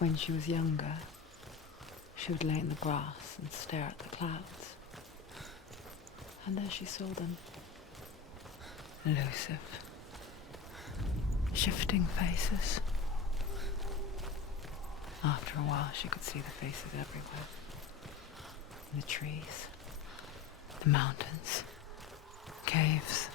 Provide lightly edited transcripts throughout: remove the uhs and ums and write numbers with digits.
When she was younger, she would lay in the grass and stare at the clouds. And there she saw them. Elusive, shifting faces. After a while, she could see the faces everywhere. In the trees, the mountains, caves.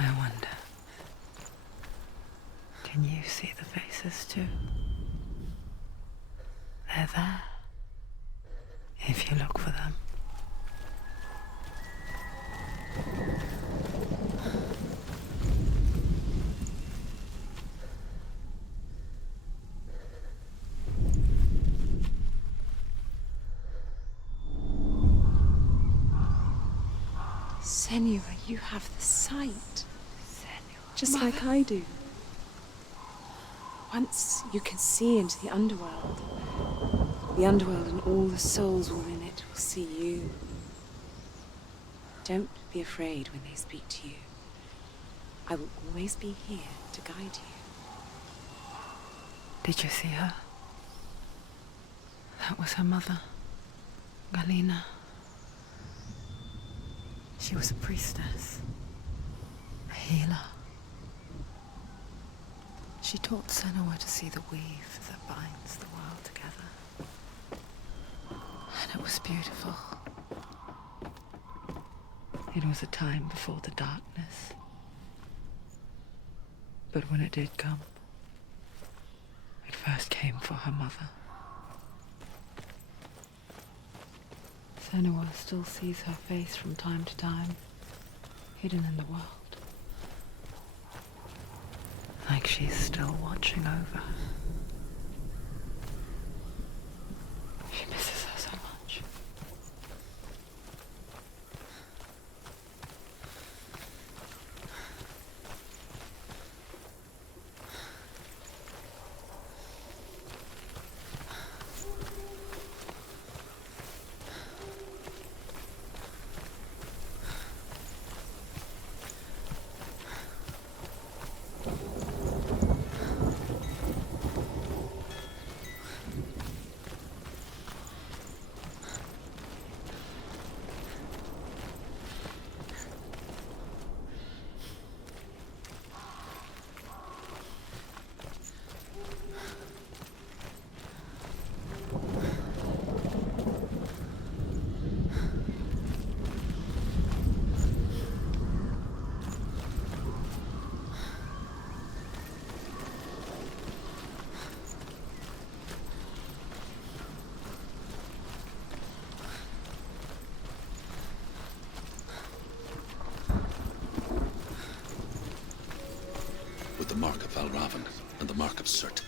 I wonder, can you see the faces too? They're there, if you look for them. Senua, you have the sight. Senua. Just like I do. Once you can see into the underworld and all the souls within it will see you. Don't be afraid when they speak to you. I will always be here to guide you. Did you see her? That was her mother, Galina. She was a priestess, a healer. She taught Senua to see the weave that binds the world together. And it was beautiful. It was a time before the darkness. But when it did come, it first came for her mother. Senua still sees her face from time to time, hidden in the world. Like she's still watching over her. She misses her so much. With the mark of Valravan and the mark of Surt,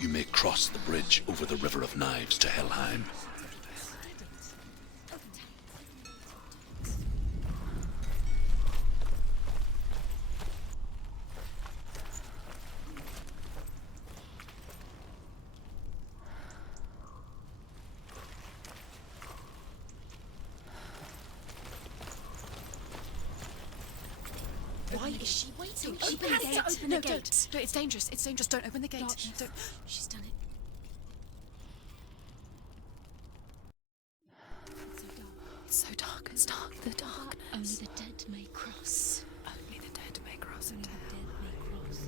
you may cross the bridge over the River of Knives to Helheim. Why is she waiting? She Open the has gate. to open No, the gate. don't. It's dangerous. It's dangerous. Don't open the gate. Don't. She's done it. It's so dark. It's dark. The darkness. Only the dead may cross. Only the dead may cross into Only the hell. dead may cross.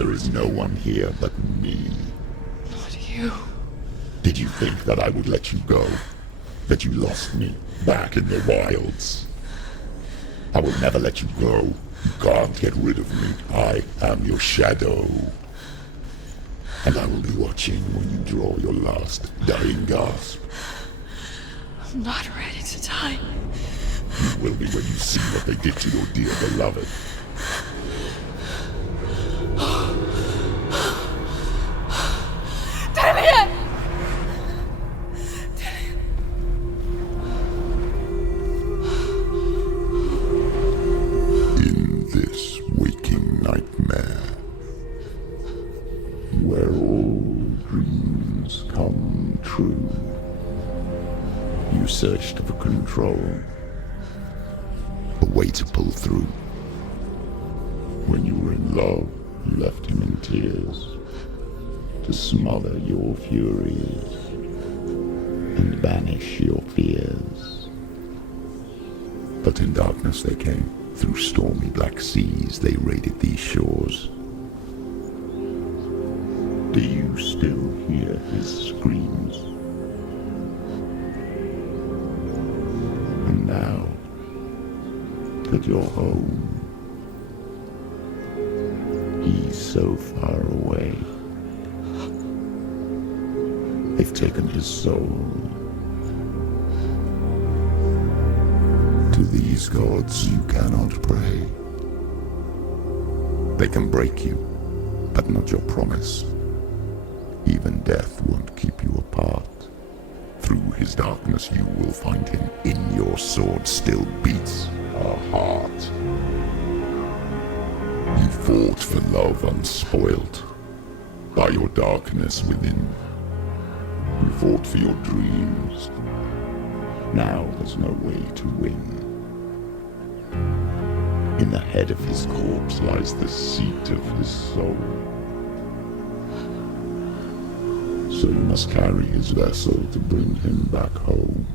There is no one here but me. Not you. Did you think that I would let you go? That you lost me back in the wilds? I will never let you go. You can't get rid of me. I am your shadow. And I will be watching when you draw your last dying gasp. I'm not ready to die. You will be when you see what they did to your dear beloved. In this waking nightmare, where all dreams come true, you searched for control, a way to pull through. When you were in love, you left him in tears, to smother your furies and banish your fears. But in darkness they came, through stormy black seas they raided these shores. Do you still hear his screams? And now that you're home, he's so far away. They've taken his soul. To these gods you cannot pray. They can break you, but not your promise. Even death won't keep you apart. Through his darkness you will find him. In your sword still beats a heart. You fought for love unspoilt by your darkness within. You fought for your dreams. Now there's no way to win. In the head of his corpse lies the seat of his soul. So you must carry his vessel to bring him back home.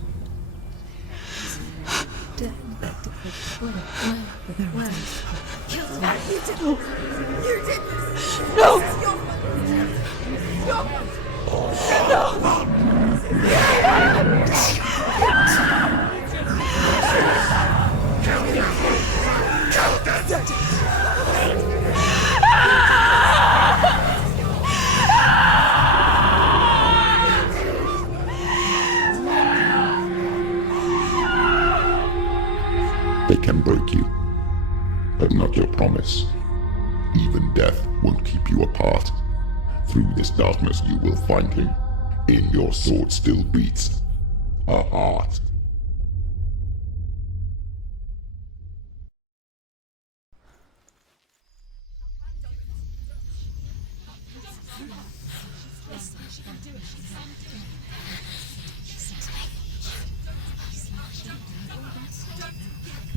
They can break you, but not your promise. Even death won't keep you apart. Through this darkness you will find him. In your sword still beats a heart.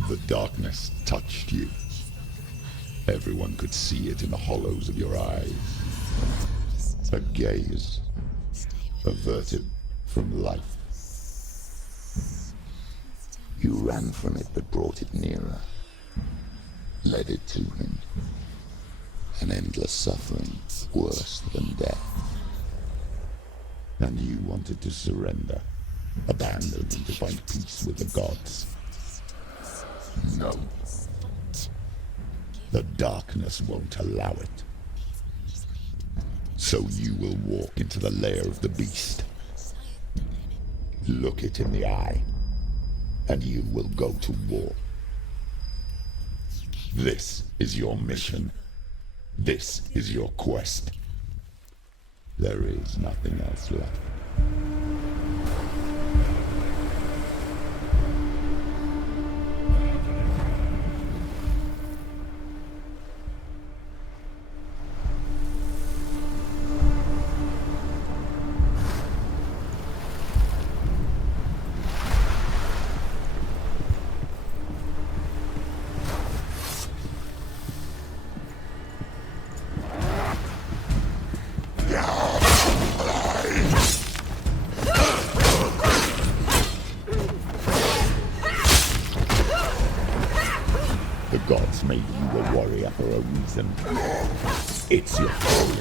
The darkness touched you. Everyone could see it in the hollows of your eyes. A gaze averted from life. You ran from it but brought it nearer, led it to him. An endless suffering worse than death. And you wanted to surrender, abandon and to find peace with the gods. No. The darkness won't allow it. So you will walk into the lair of the beast. Look it in the eye, and you will go to war. This is your mission. This is your quest. There is nothing else left. The gods made you a warrior for a reason. It's your calling.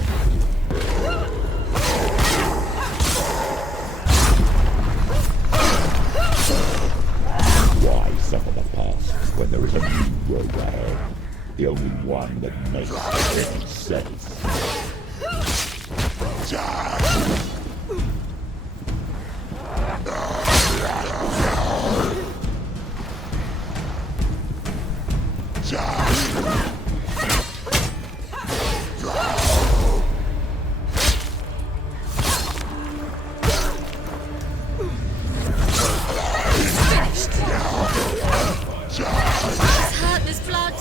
Why suffer the past when there is a new road ahead? The only one that makes any sense. Hurt, there's blood.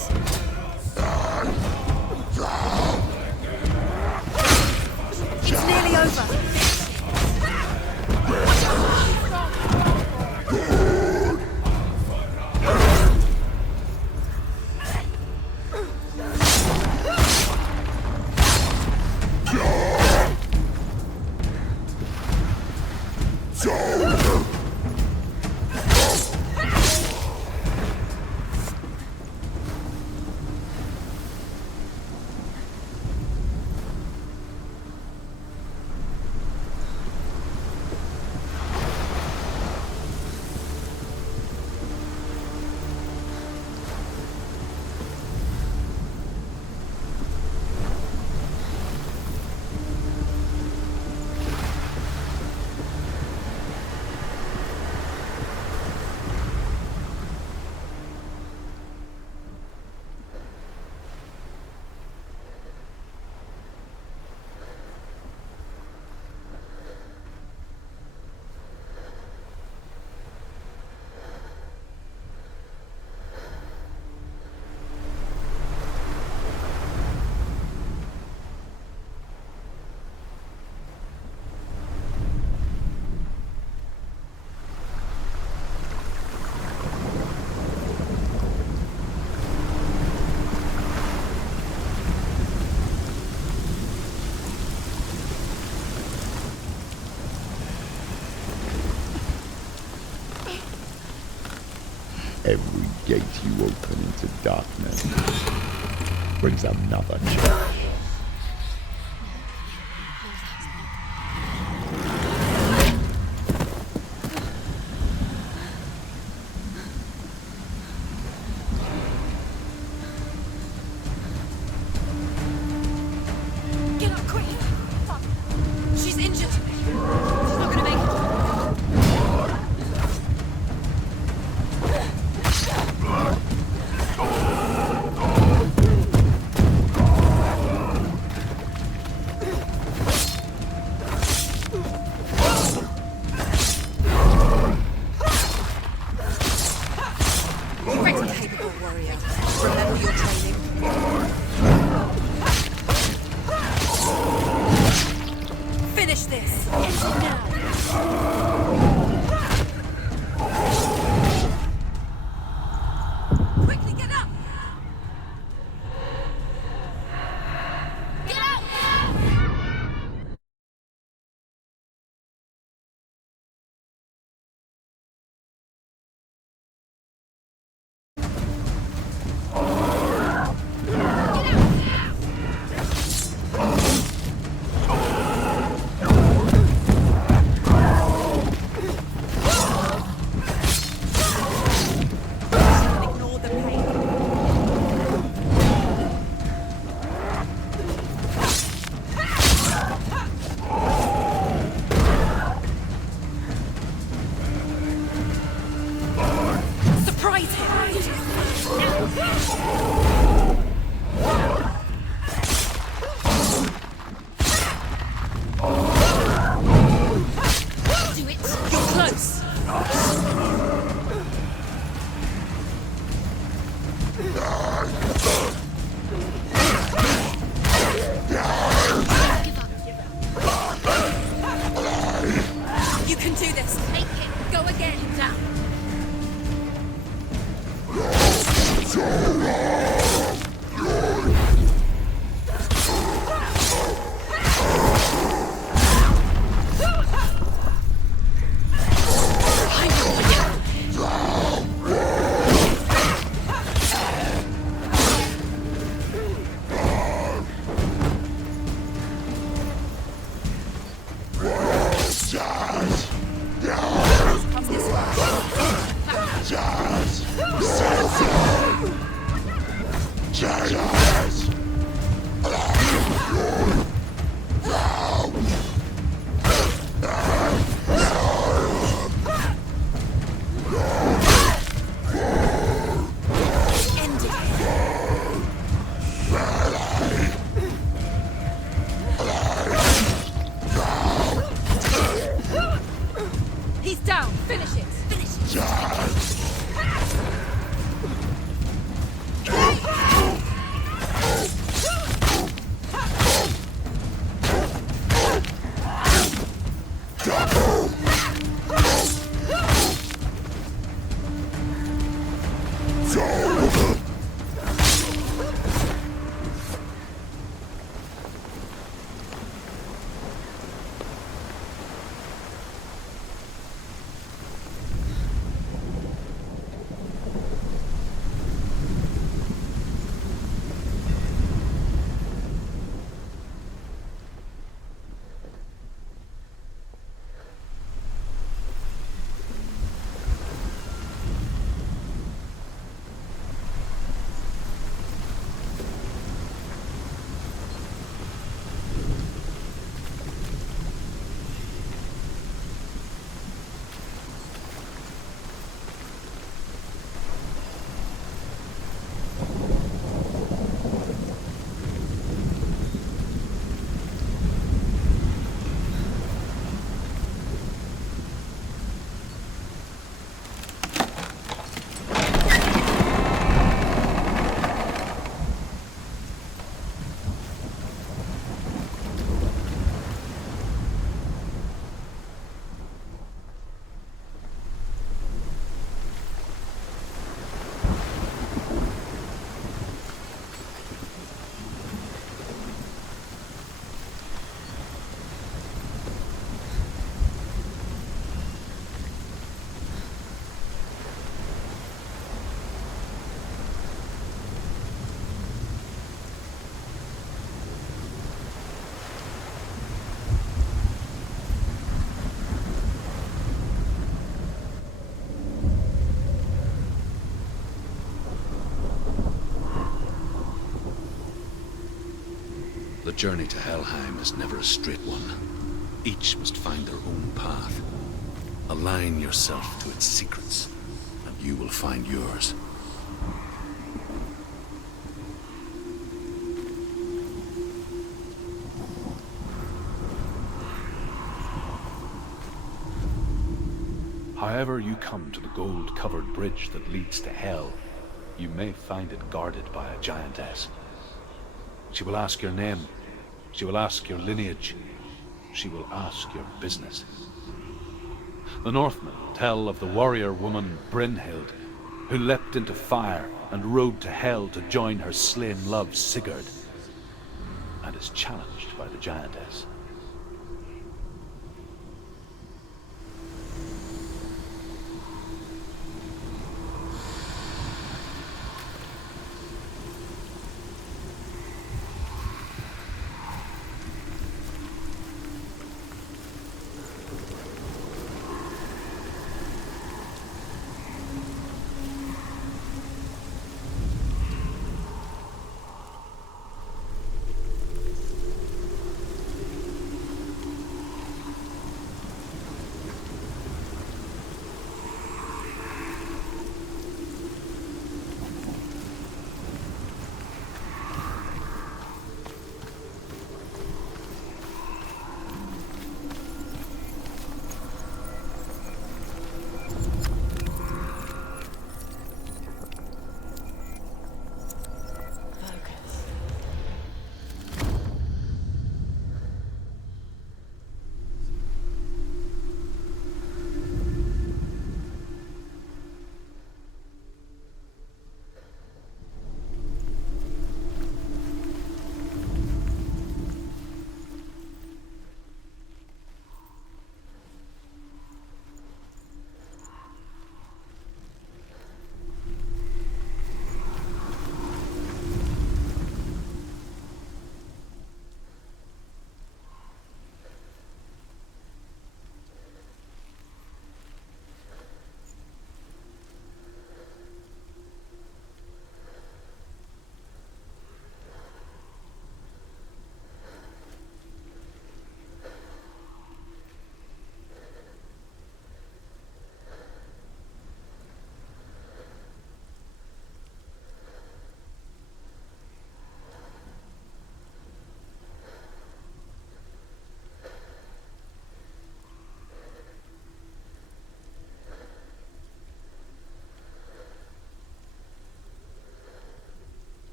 It's nearly over. Every gate you open into darkness brings another challenge. Get up quick. Fuck. She's injured. She's not gonna make it. Ready, capable warrior. Remember your training. Finish this! Quickly get up! Get out! Ignore the pain. Surprise him! Do it! You're close! You can do this! Take it! Go again! Down! The journey to Helheim is never a straight one. Each must find their own path. Align yourself to its secrets, and you will find yours. However you come to the gold-covered bridge that leads to Hell, you may find it guarded by a giantess. She will ask your name. She will ask your lineage. She will ask your business. The Northmen tell of the warrior woman Brynhild, who leapt into fire and rode to Hell to join her slain love Sigurd, and is challenged by the giantess.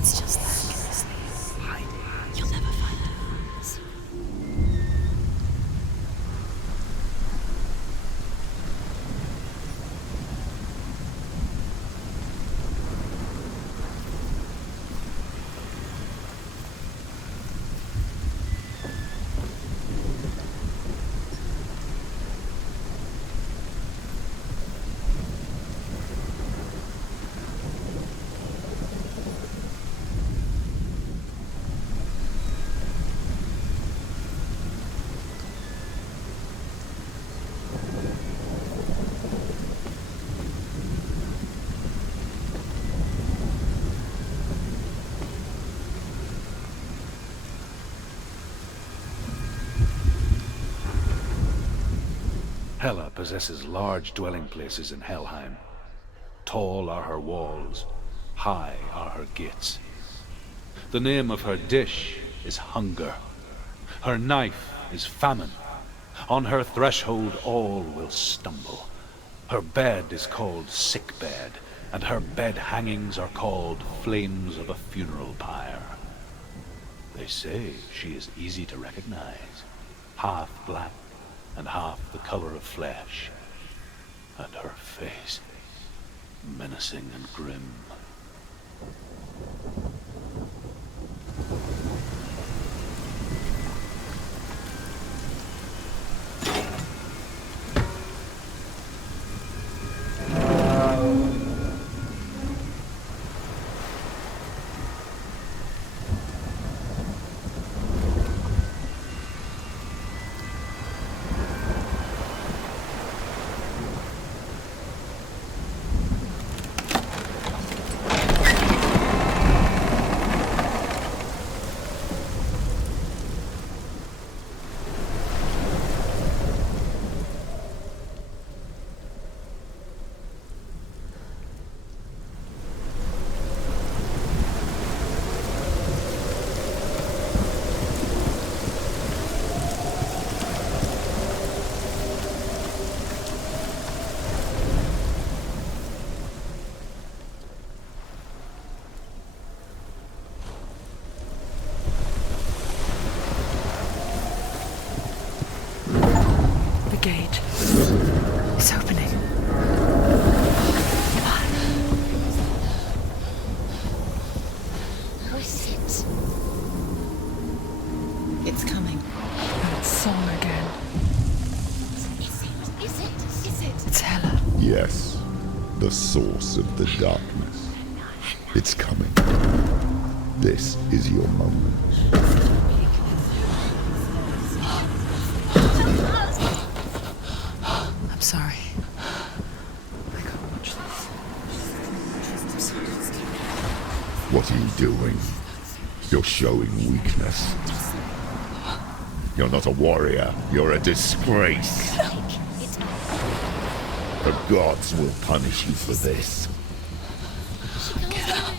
It's just that. You'll never find it. Hela possesses large dwelling places in Helheim. Tall are her walls, high are her gates. The name of her dish is hunger. Her knife is famine. On her threshold all will stumble. Her bed is called sick bed, and her bed hangings are called flames of a funeral pyre. They say she is easy to recognize, half black and half the color of flesh, and her face menacing and grim. Gate. It's opening. Who is it? It's coming. That song again. Is it? It's Hela. Yes, the source of the darkness. It's coming. This is your moment. I'm sorry. I can't watch this. What are you doing? You're showing weakness. You're not a warrior. You're a disgrace. The gods will punish you for this. Get up.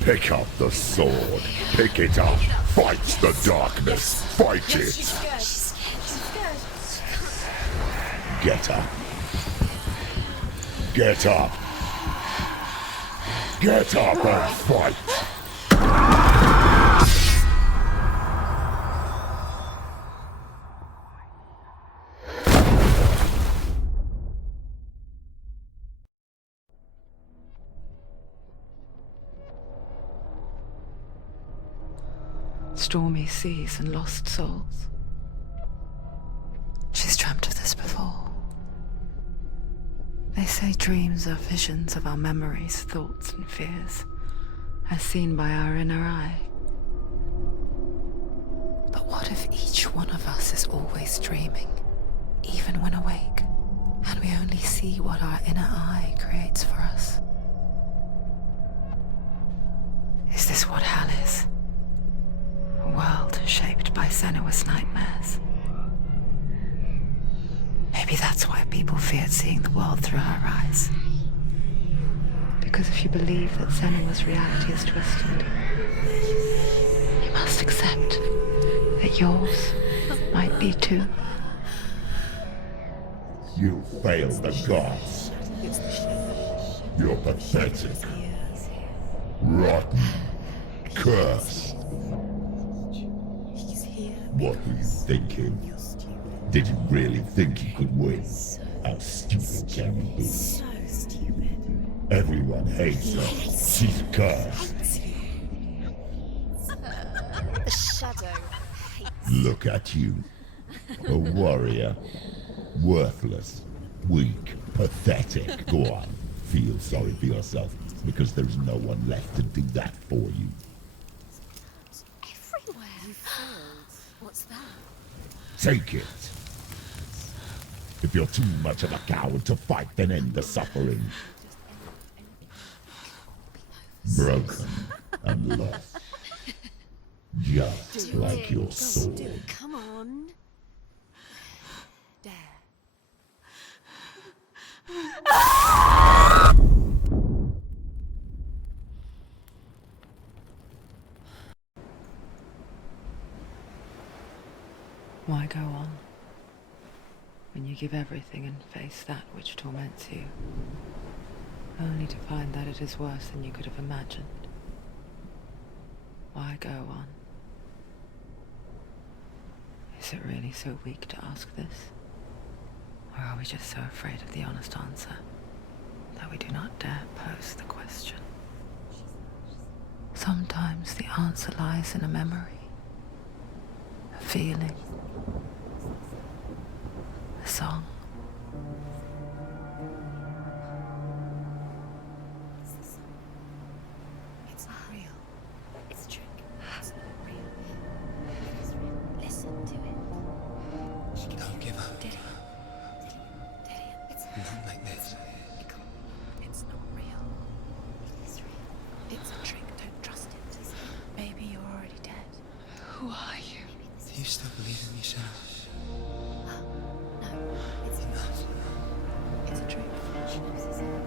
Pick up the sword. Pick it up. Fight the darkness. Fight it. Get up. Get up. Get up and fight. Stormy seas and lost souls. She's dreamt of this before. They say dreams are visions of our memories, thoughts and fears, as seen by our inner eye. But what if each one of us is always dreaming, even when awake, and we only see what our inner eye creates for us? Is this what hell is? A world shaped by Senua's nightmares. Maybe that's why people feared seeing the world through her eyes. Because if you believe that Senua's reality is twisted, you must accept that yours might be too. You failed the gods. You're pathetic. Rotten. Cursed. He's here. What were you thinking? You're stupid. Did you really think you could win? How stupid can you be? So stupid. Everyone hates her. She's cursed. The shadow. Look at you. A warrior. Worthless. Weak. Pathetic. Go on. Feel sorry for yourself, because there's no one left to do that for you. Everywhere. What's that? Take it. If you're too much of a coward to fight, then end the suffering. Broken and lost. Just like your sword. Come on. Dare. Why go on when you give everything and face that which torments you, only to find that it is worse than you could have imagined? Why go on? Is it really so weak to ask this? Or are we just so afraid of the honest answer that we do not dare pose the question? Sometimes the answer lies in a memory, a feeling, a song. It's not real. It's a trick. It's not real. It is real. Listen to it. Don't give up. Did he? It's Not like this. It's not real. It is real. It's a trick. Don't trust it. Maybe you're already dead. Who are you? Do you still believe in yourself? No, it's Enough. It's a trick.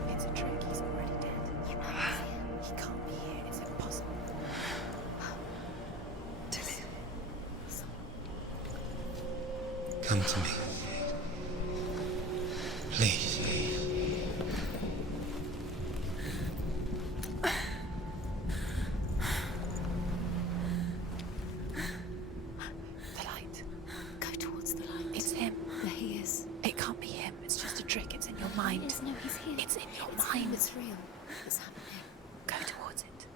It's a trick. He's already dead. He can't be here. It's impossible. Come to me. Please. The light. Go towards the light. It's him. There he is. It can't be him. It's just a trick. It's in your mind. No, he's here. It's in your mind. It's real. It's happening. Go towards it.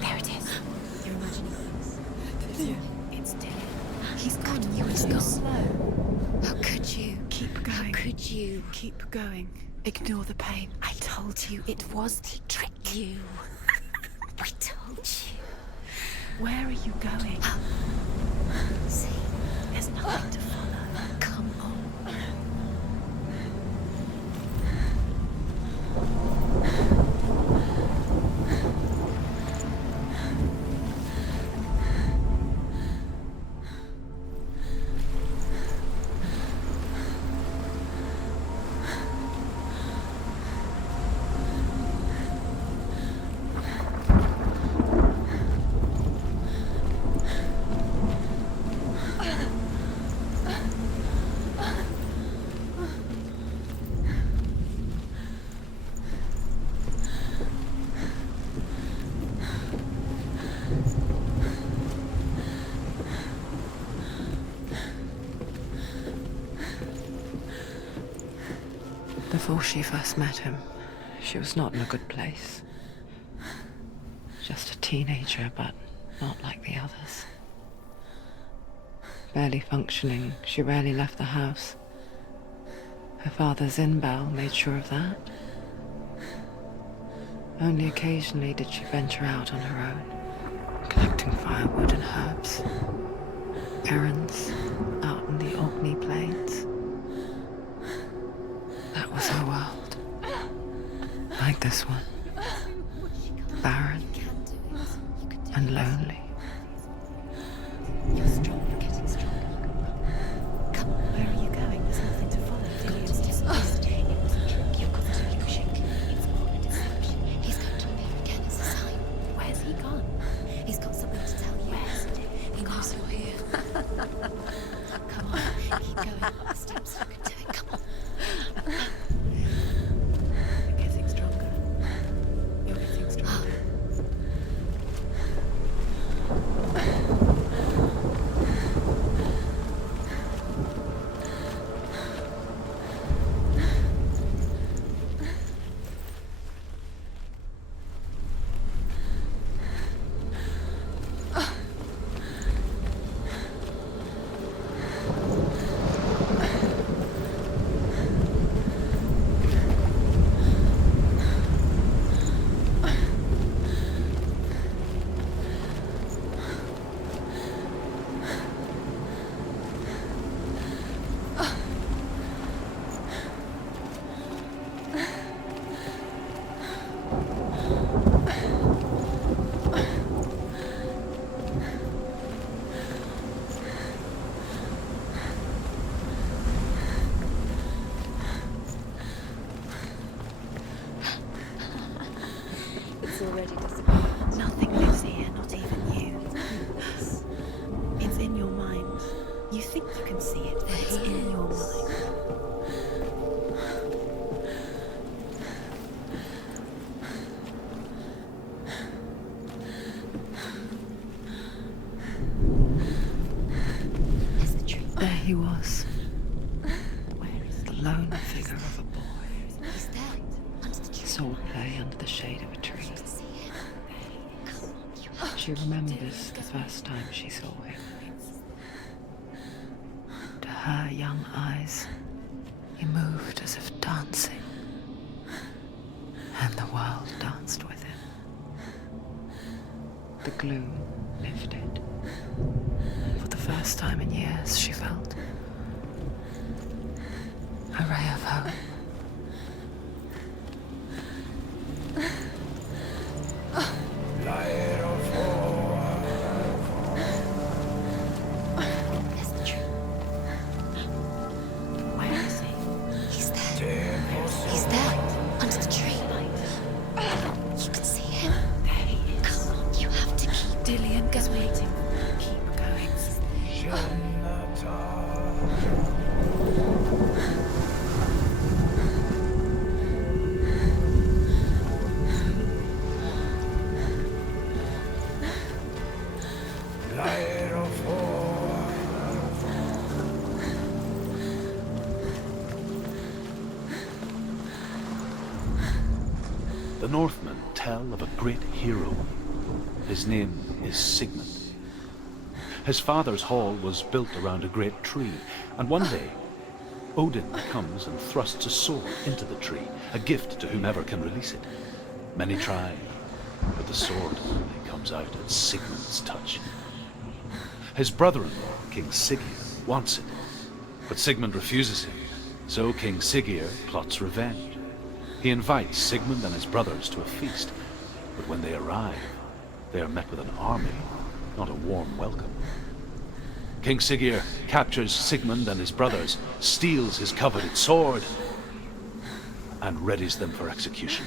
There it is. You're imagining this. It's dead. He's gone. You were so slow. How could you? Keep going. How could you? Keep going. Ignore the pain. I told you it was the trick. You. I told you. Where are you going? See, There's nothing to follow. come on. Before she first met him, she was not in a good place. Just a teenager, but not like the others. Barely functioning, she rarely left the house. Her father's in-bell made sure of that. Only occasionally did she venture out on her own, collecting firewood and herbs. Errands out in the Orkney Plains. That was her world. Like this one. Barren and lonely. You're strong, you're getting stronger. Come on, where are you going? There's nothing to follow. Dillian's dismissed. It was a trick. You've got to negotiate. It's more a deception. He's going to appear again as a sign. Where's he gone? He's got something to tell you. Where's it? He knows you're here. Come on, keep going up the steps. You can do it. Come on. You're getting stronger. You're getting stronger. Already disappeared. Nothing lives here, not even you. It's in your mind. You think you can see it, but it's in your mind. There's the tree. There he was. Where is The lone figure of a boy. He's there, under the tree. Sword play under the shade of a tree. See him? Come on, you have She remembers the first time she saw him. To her young eyes, he moved as if dancing, and the world danced with him. The gloom lifted, and for the first time in years she felt a ray of hope. There's the tree. Where is he? He's there. He's there, under the tree. You can see him. There he is. Come on, you have to keep. Dillian, go waiting. Keep going. The Northmen tell of a great hero. His name is Sigmund. His father's hall was built around a great tree, and one day, Odin comes and thrusts a sword into the tree, a gift to whomever can release it. Many try, but the sword only comes out at Sigmund's touch. His brother-in-law, King Siggeir, wants it, but Sigmund refuses him, so King Siggeir plots revenge. He invites Sigmund and his brothers to a feast, but when they arrive, they are met with an army, not a warm welcome. King Siggeir captures Sigmund and his brothers, steals his coveted sword, and readies them for execution.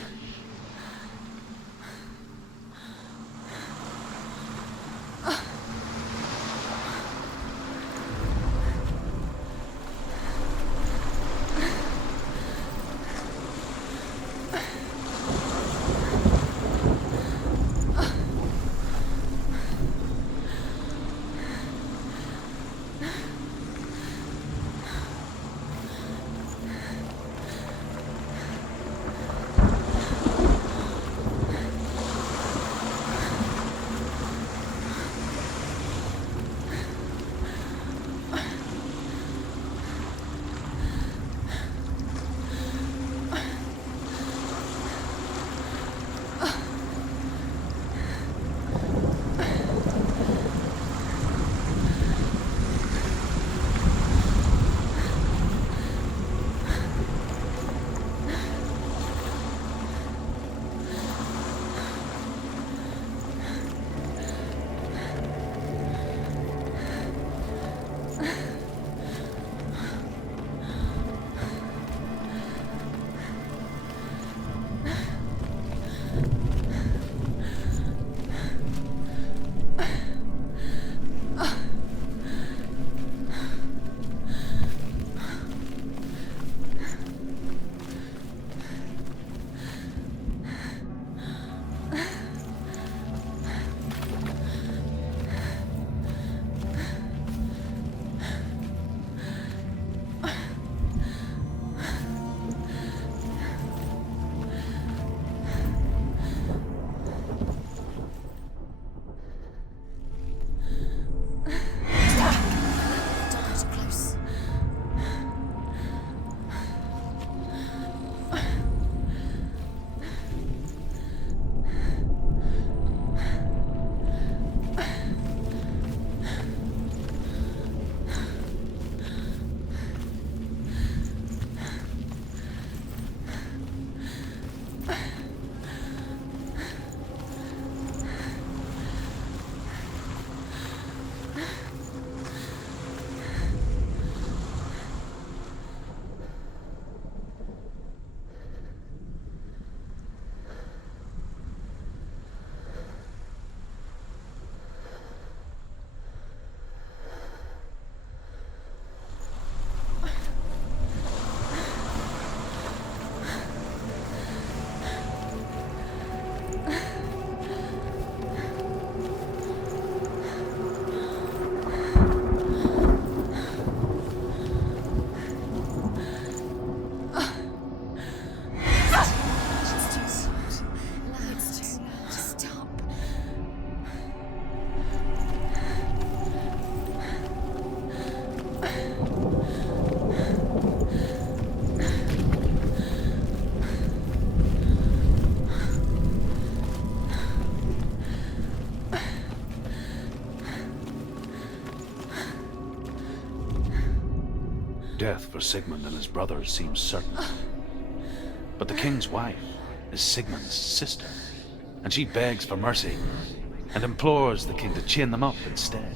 Death for Sigmund and his brothers seems certain. But the king's wife is Sigmund's sister, and she begs for mercy and implores the king to chain them up instead.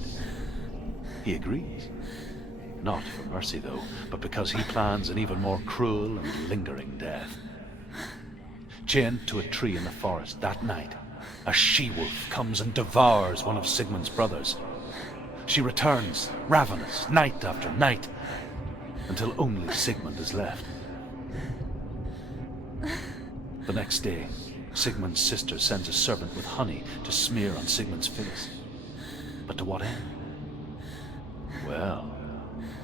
He agrees. Not for mercy, though, but because he plans an even more cruel and lingering death. Chained to a tree in the forest that night, a she-wolf comes and devours one of Sigmund's brothers. She returns, ravenous, night after night, until only Sigmund is left. The next day, Sigmund's sister sends a servant with honey to smear on Sigmund's face. But to what end? Well,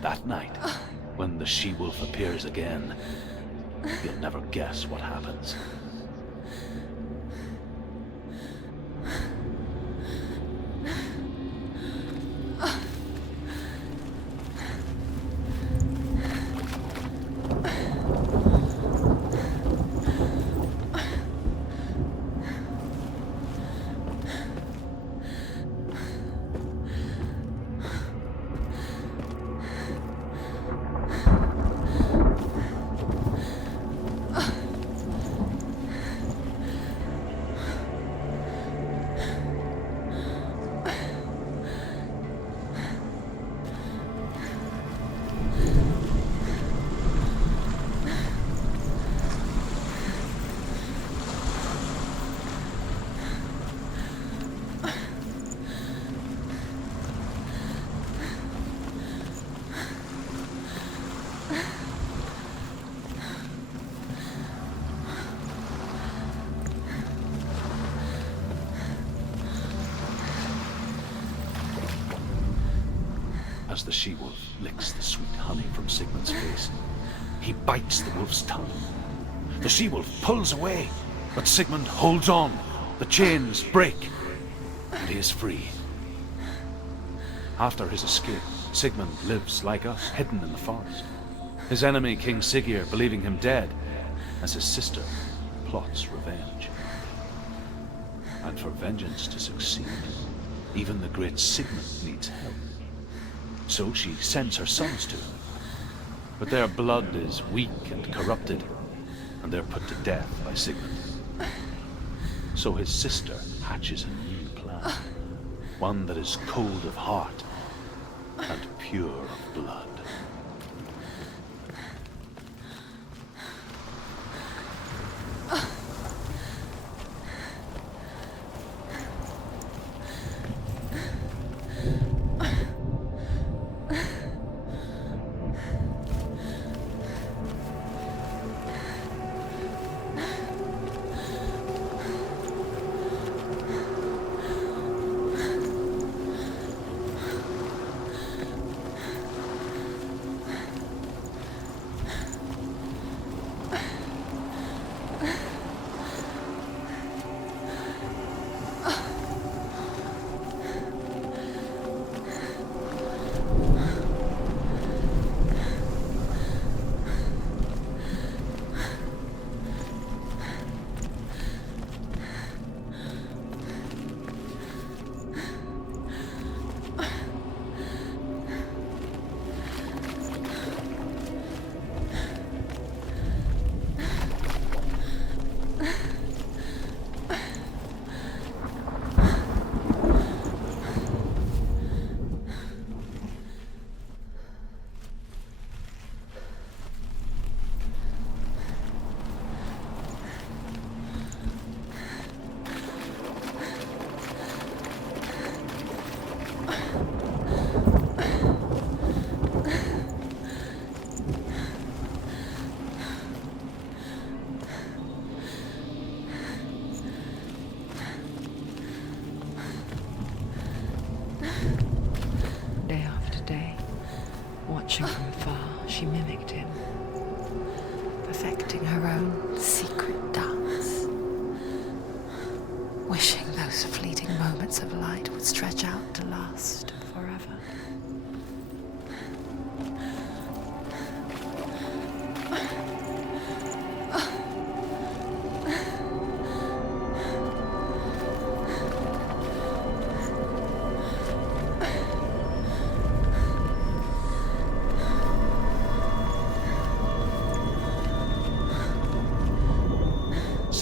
that night, when the she-wolf appears again, you'll never guess what happens. As the she-wolf licks the sweet honey from Sigmund's face, he bites the wolf's tongue. The she-wolf pulls away, but Sigmund holds on. The chains break, and he is free. After his escape, Sigmund lives like us, hidden in the forest. His enemy, King Siggeir, believing him dead, as his sister plots revenge. And for vengeance to succeed, even the great Sigmund needs help. So she sends her sons to him. But their blood is weak and corrupted, and they're put to death by Sigmund. So his sister hatches a new plan, one that is cold of heart and pure of blood. Watching from afar, she mimicked him, perfecting her own secret dance, wishing those fleeting moments of light would stretch out to last forever.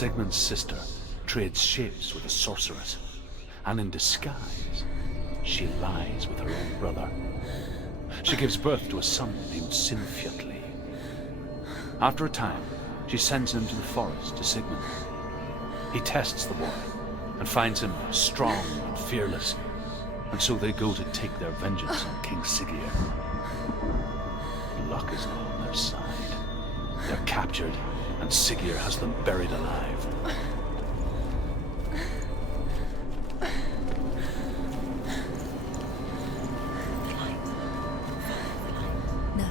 Sigmund's sister trades shapes with a sorceress, and in disguise, she lies with her own brother. She gives birth to a son named Sinfiotli. After a time, she sends him to the forest to Sigmund. He tests the boy and finds him strong and fearless, and so they go to take their vengeance on King Siggeir. Luck is not on their side. They're captured, and Siggeir has them buried alive. No,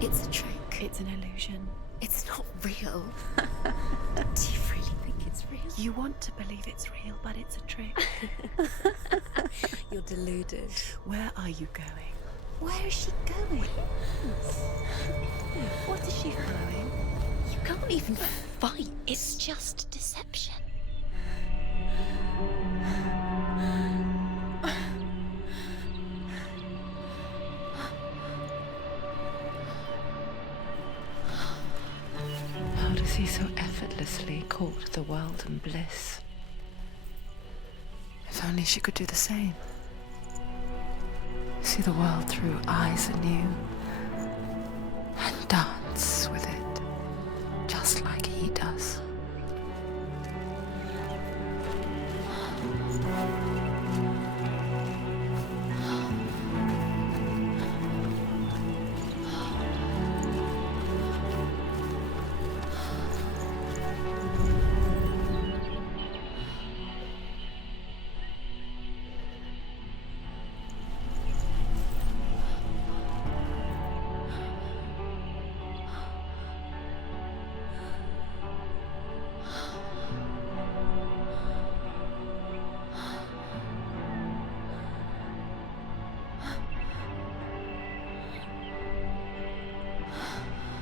it's a trick. It's an illusion. It's not real. Do you really think it's real? You want to believe it's real, but it's a trick. You're deluded. Where are you going? Where is she going? What is she following? You can't even fight. It's just deception. How does he so effortlessly court the world and bliss? If only she could do the same. See the world through eyes anew and dance with it, just like he does.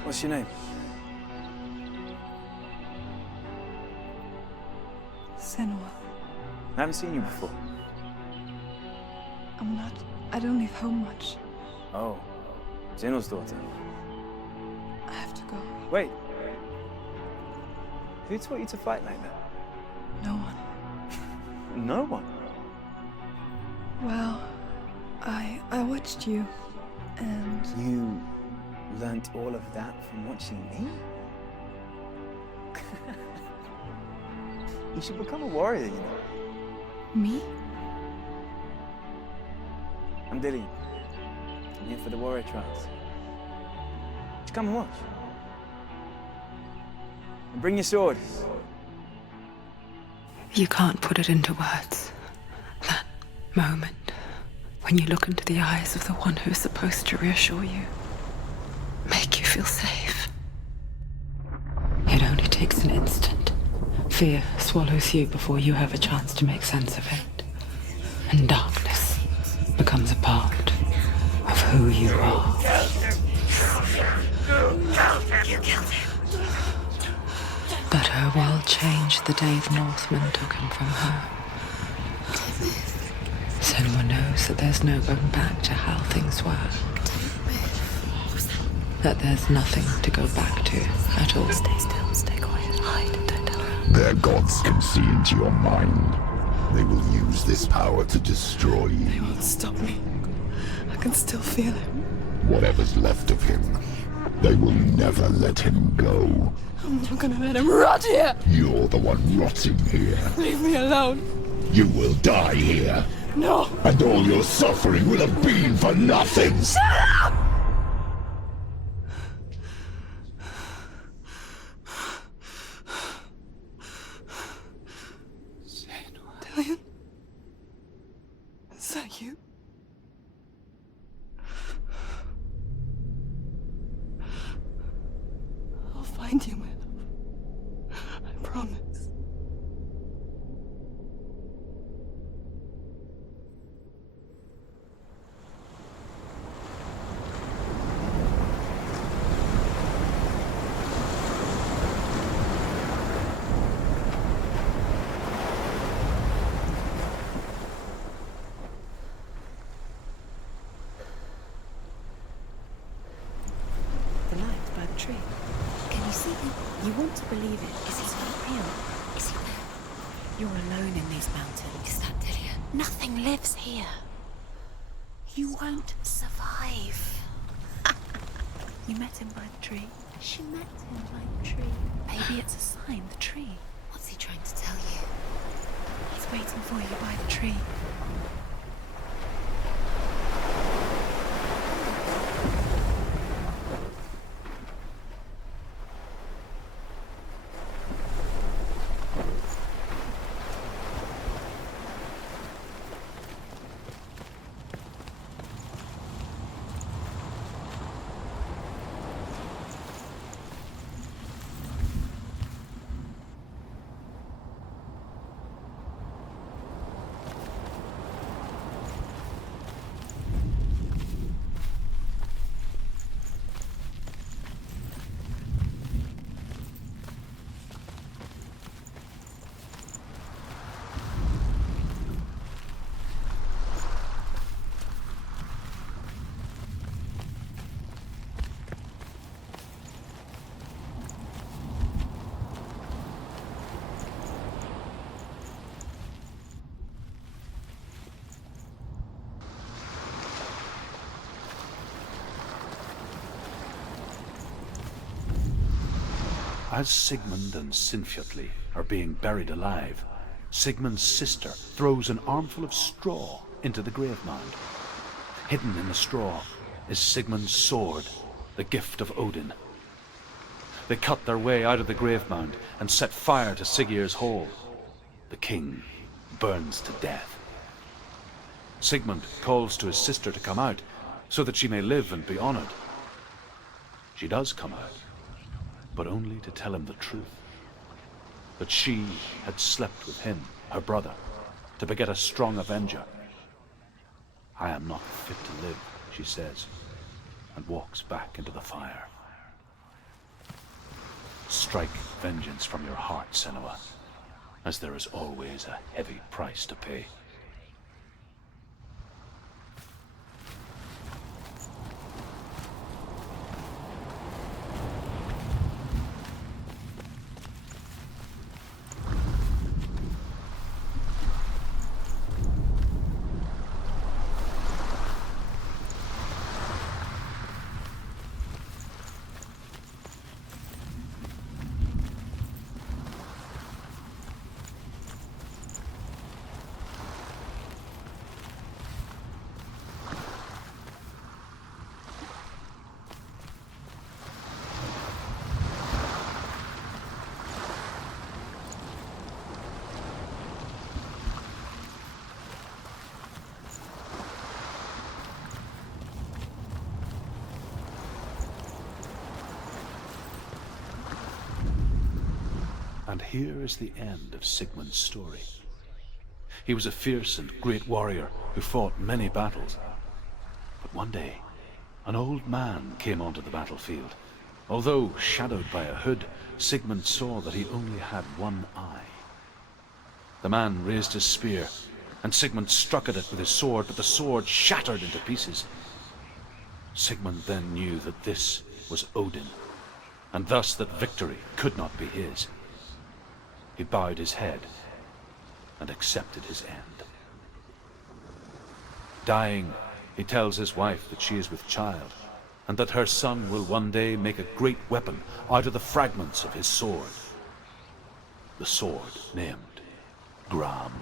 What's your name? Senua. I haven't seen you before. I don't leave home much. Oh, Zeno's daughter. I have to go. Wait. Who taught you to fight like that? No one. No one? Well, I watched you, and You learnt all of that from watching me? You should become a warrior, you know. me? I'm Dillian. I'm here for the warrior trials. Just come and watch. And bring your sword. You can't put it into words. That moment when you look into the eyes of the one who is supposed to reassure you, make you feel safe. It only takes an instant. Fear swallows you before you have a chance to make sense of it. And darkness becomes a part of who you are. You killed him. But her world changed the day the Northmen took him from her. Senua knows that there's no going back to how things were. That there's nothing to go back to at all. Stay still, stay quiet, hide, don't tell her. Their gods can see into your mind. They will use this power to destroy They you. won't stop me. I can still feel him. Whatever's left of him, they will never let him go. I'm not gonna let him rot here. You're the one rotting here. Leave me alone. You will die here. No. And all your suffering will have been for nothing. Shut up! Dillian? Is that you? I'll find you, my love. I promise. The light by the tree. Can you see him? You want to believe it. Is it he? hill. Is he there? You're alone in these mountains. Is that Dillian? Nothing lives here. You won't survive. You met him by the tree. She met him by the tree. Maybe it's a sign, the tree. What's he trying to tell you? He's waiting for you by the tree. As Sigmund and Sinfjotli are being buried alive, Sigmund's sister throws an armful of straw into the grave mound. Hidden in the straw is Sigmund's sword, the gift of Odin. They cut their way out of the grave mound and set fire to Siggeir's hall. The king burns to death. Sigmund calls to his sister to come out so that she may live and be honored. She does come out, but only to tell him the truth. That she had slept with him, her brother, to beget a strong avenger. I am not fit to live, she says, and walks back into the fire. Strike vengeance from your heart, Senua, as there is always a heavy price to pay. And here is the end of Sigmund's story. He was a fierce and great warrior who fought many battles. But one day, an old man came onto the battlefield. Although shadowed by a hood, Sigmund saw that he only had one eye. The man raised his spear, and Sigmund struck at it with his sword, but the sword shattered into pieces. Sigmund then knew that this was Odin, and thus that victory could not be his. He bowed his head and accepted his end. Dying, he tells his wife that she is with child, and that her son will one day make a great weapon out of the fragments of his sword. The sword named Gram.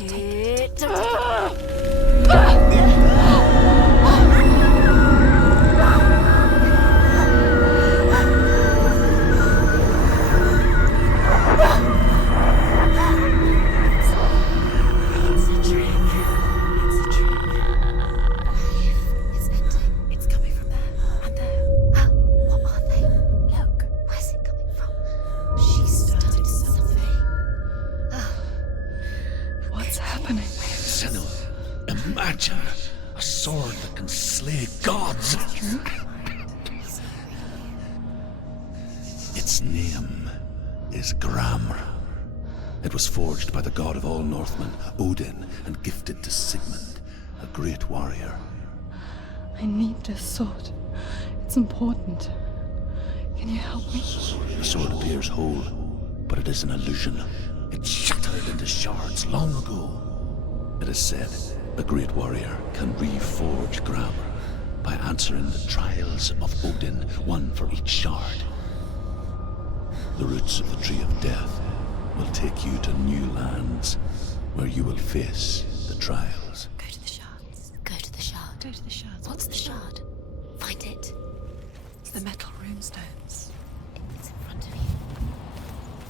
It's ending. It's coming from there and there. Oh, what are they? Look. Where's it coming from? She started something. What's happening? Senua, imagine a sword that can slay gods. Its name is Gramr. It was forged by the god of all Northmen, Odin, and gifted to Sigmund, a great warrior. I need this sword. It's important. Can you help me? The sword appears whole, but it is an illusion. It shattered into shards long ago. It is said a great warrior can reforge Gramr by answering the trials of Odin, one for each shard. The roots of the Tree of Death will take you to new lands where you will face the trials. Go to the shards. Go to the shard. Go to the shards. What's the shard? Find it. It's the metal runestones. It's in front of you.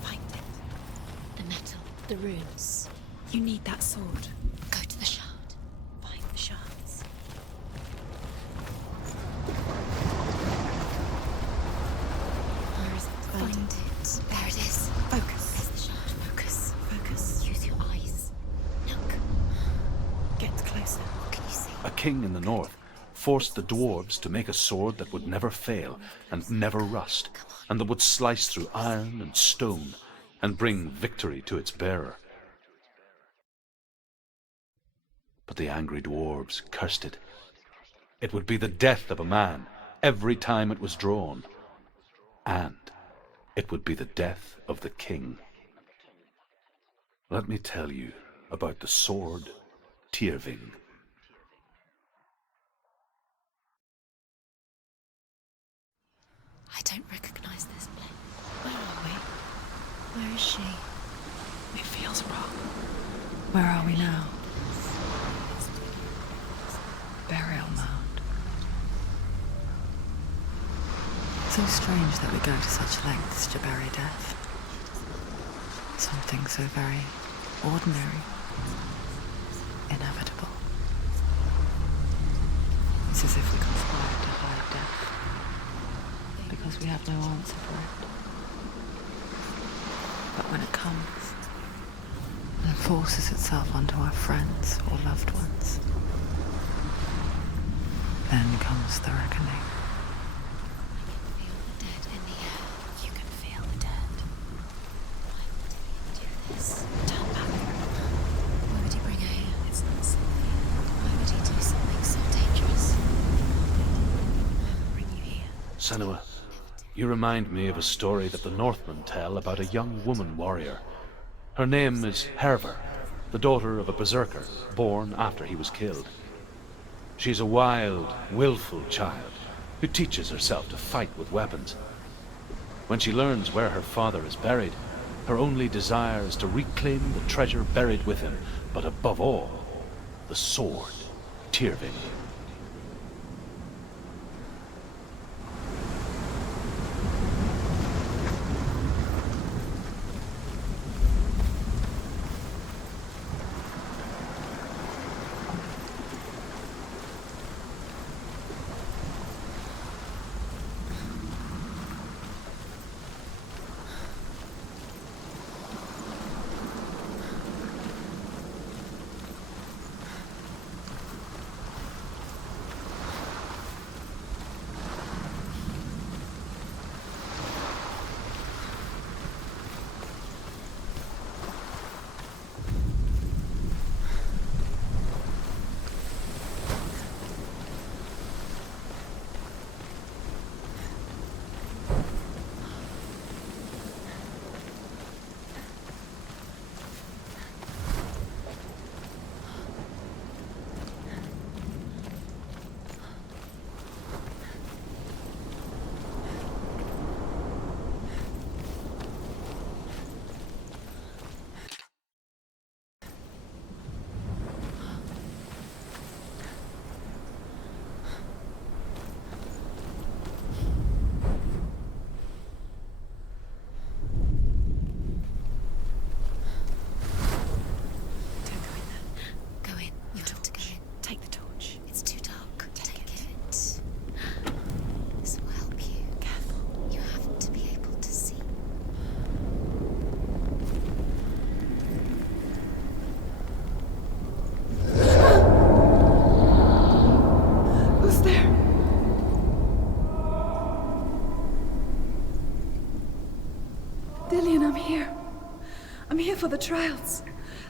Find it. The metal. The runes. You need that sword. Go to the shard. Find the shards. Where is it? Find it. There it is. Focus. There's the shard. Focus. Focus. Use your eyes. Look. Get closer. What can you see? A king in the north forced the dwarves to make a sword that would never fail and never rust, and that would slice through iron and stone and bring victory to its bearer. But the angry dwarves cursed it. It would be the death of a man every time it was drawn, and it would be the death of the king. Let me tell you about the sword Tyrving. I don't recognize this place. Where are we? Where is she? It feels wrong. Where are we now? Burial mound. So strange that we go to such lengths to bury death. Something so very ordinary, inevitable. It's as if we conspired to hide death, because we have no answer for it. But when it comes and forces itself onto our friends or loved ones, then comes the reckoning. Feel the dead in the air. You can feel the dead. Why would he do this? Turn back. Why would he bring her here? It's not Sylvia. Why would he do something so dangerous? Bring you here. Senua, you remind me of a story that the Northmen tell about a young woman warrior. Her name is Hervor, the daughter of a berserker born after he was killed. She's a wild, willful child who teaches herself to fight with weapons. When she learns where her father is buried, her only desire is to reclaim the treasure buried with him, but above all, the sword, Tyrving. here. I'm here for the trials.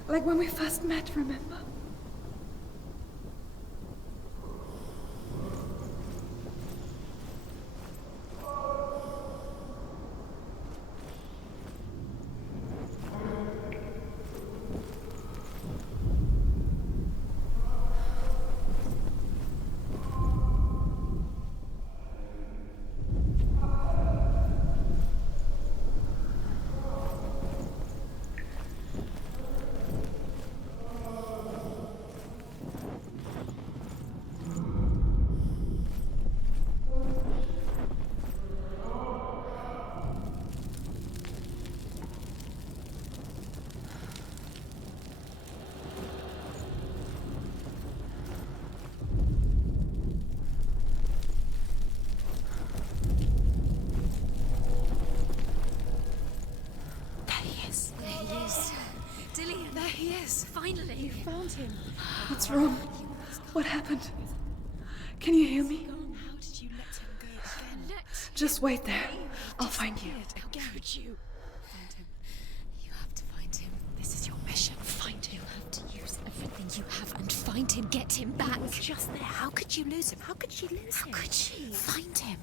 Like when we first met, remember? Finally! You found him. What's wrong? What happened? Can you hear me? How did you let him go again? Just wait there. I'll find you. How could you? Find him. You have to find him. This is your mission. Find him. You have to use everything you have and find him. Get him back. He was just there. How could you lose him? How could she lose him? How could she? Find him.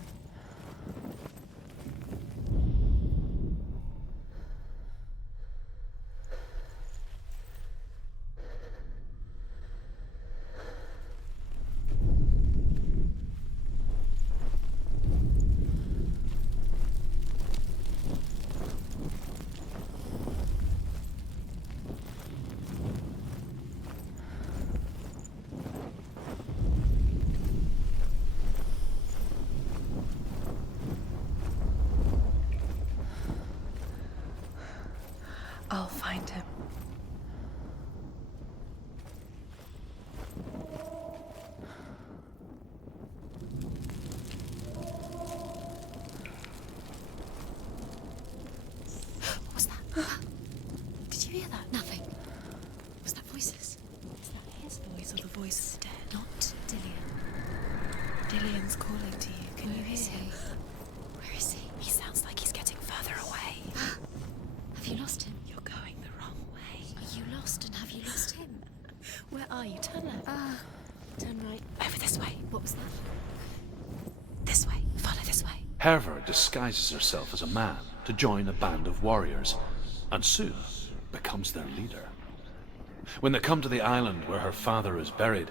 I'll find him. What was that? Did you hear that? Nothing. Was that voices? Is that his voice or the voice of the dead? Not Dillian. Dillian's calling to you. Can you hear him? Where is he? He sounds like he's getting further away. Have you lost him? You're going the wrong way. Are you lost and have you lost him? Where are you? Turn left. Turn right. Over this way. What was that? This way. Follow this way. Herver disguises herself as a man to join a band of warriors, and soon becomes their leader. When they come to the island where her father is buried,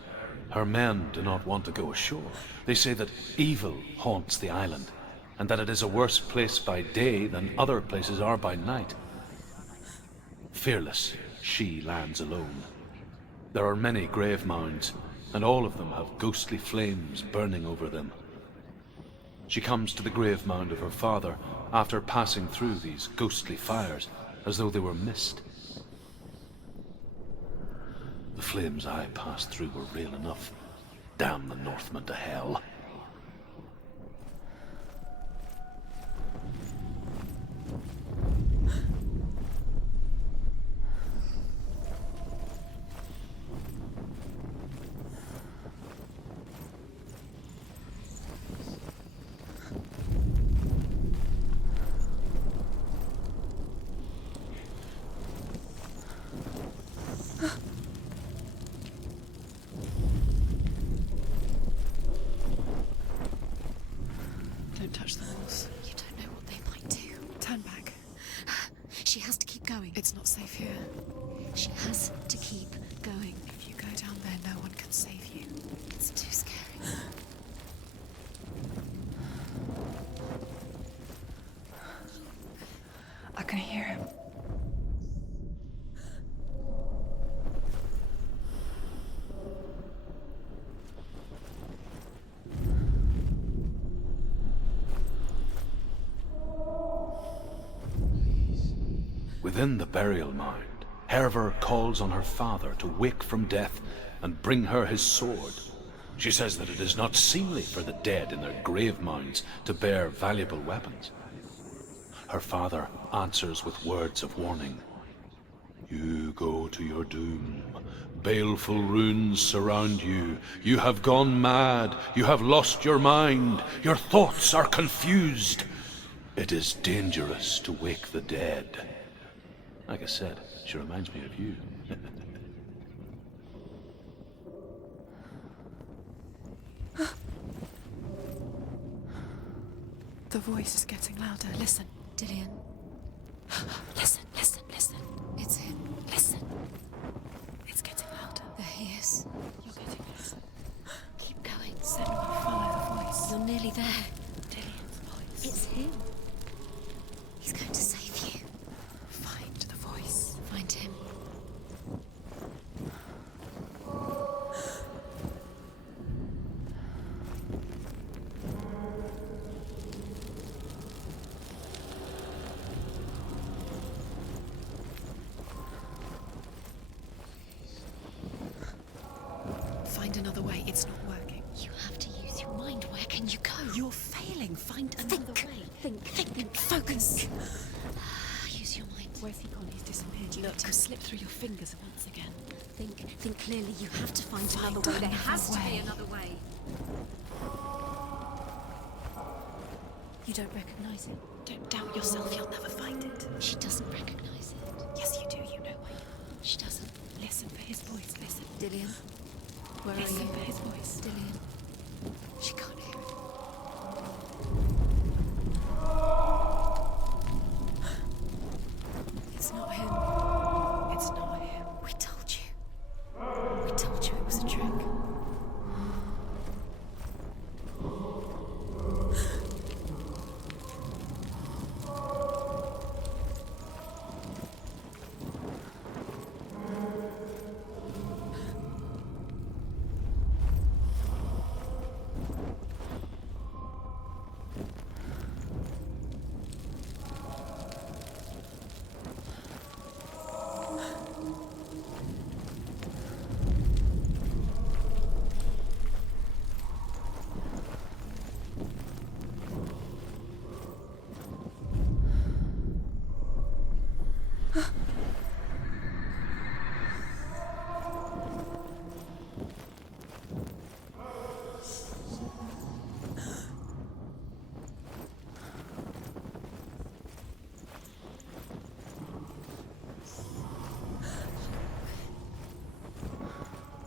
her men do not want to go ashore. They say that evil haunts the island, and that it is a worse place by day than other places are by night. Fearless, she lands alone. There are many grave mounds, and all of them have ghostly flames burning over them. She comes to the grave mound of her father after passing through these ghostly fires, as though they were mist. The flames I passed through were real enough. Damn the Northmen to hell. Don't touch the walls. You don't know what they might do. Turn back. She has to keep going. It's not safe here. She has to keep going. If you go down there, no one can save you. It's too scary. I can hear him. Within the burial mound, Herver calls on her father to wake from death and bring her his sword. She says that it is not seemly for the dead in their grave mounds to bear valuable weapons. Her father answers with words of warning. You go to your doom. Baleful runes surround you. You have gone mad. You have lost your mind. Your thoughts are confused. It is dangerous to wake the dead. Like I said, she reminds me of you. The voice is getting louder. Listen. Dillian. Listen, listen, listen. It's him. Listen. It's getting louder. There he is. You're getting closer. Keep going. Senua, follow the voice. You're nearly there. Dillian's voice. It's him. He's going to save you. Find the voice. Find him. Find another way. It's not working. You have to use your mind. Where can you go? You're failing. Find another way. Think. Focus. Use your mind. Where's he gone? He's disappeared. You let him slip through your fingers once again. Think clearly. You have to find Find another way. There another has to be way. another way. You don't recognize it. Don't doubt yourself. You'll never find it. She doesn't recognize it. Yes, you do. You know why. She doesn't. Listen for his voice. Listen. Dillian, where Listen are you? for his voice. Dillian. She can't hear it. It's not him. It's not him. We told you. We told you it was a trick.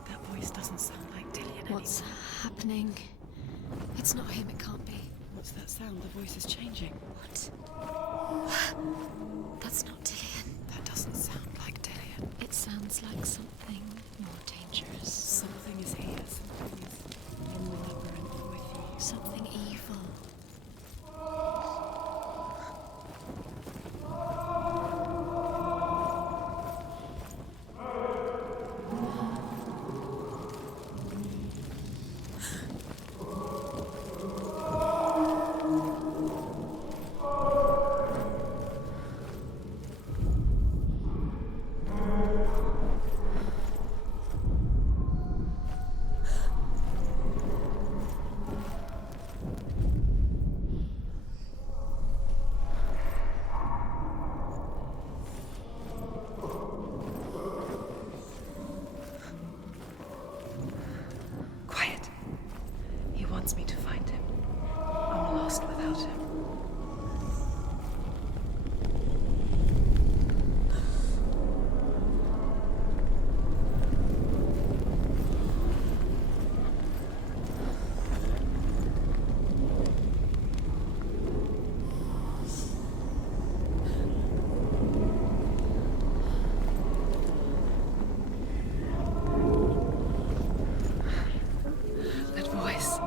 That voice doesn't sound like Dillian anymore. What's happening? It's not him. It can't be. What's that sound? The voice is changing. What? That's not Dillian. That doesn't sound like Dillian. It sounds like something more dangerous. Something is here. Something is in the labyrinth with you. Something evil. Quiet. He wants me to find him. I'm lost without him. That voice.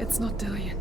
It's not Dillian.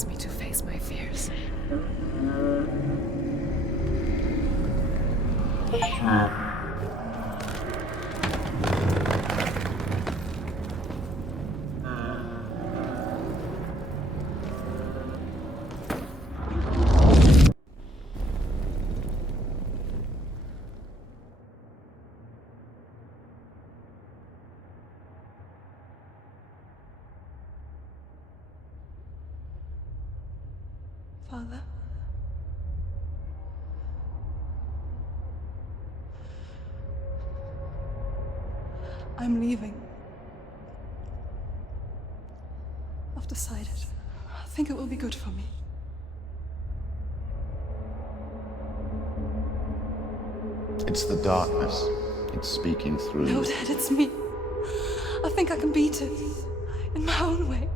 wants me to face my fears. Father? I'm leaving. I've decided. I think it will be good for me. It's the darkness. It's speaking through No, you. Dad, it's me. I think I can beat it. In my own way.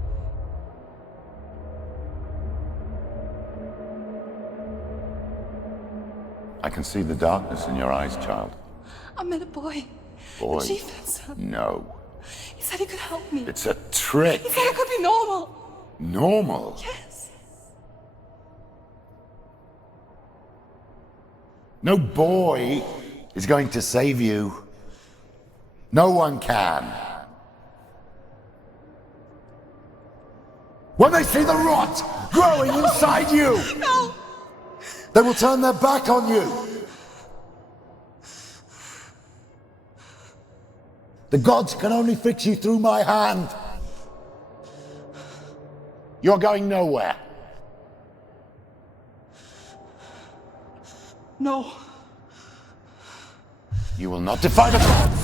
I can see the darkness in your eyes, child. I met a boy. Boy. The chieftain's son. No. He said he could help me. It's a trick. He said I could be normal. Normal? Yes. No boy is going to save you. No one can. When they see the rot growing inside you, No! they will turn their back on you. The gods can only fix you through my hand. You're going nowhere. No. You will not defy the gods.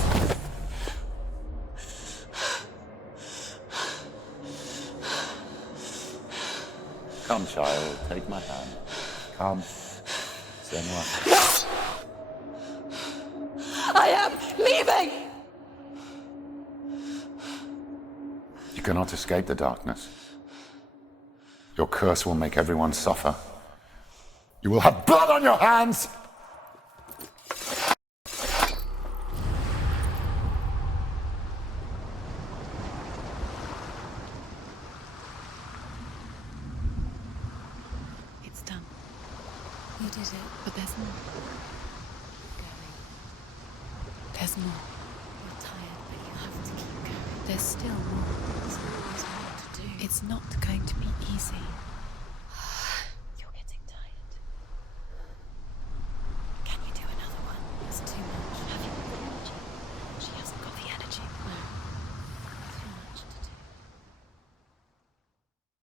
Come, child, take my hand. Come. Senua. I am leaving! You cannot escape the darkness. Your curse will make everyone suffer. You will have blood on your hands! It's done. You did it, but there's more. Going. There's more. You're tired, but you have to keep going. There's still more. There's always more to do. It's not going to be easy.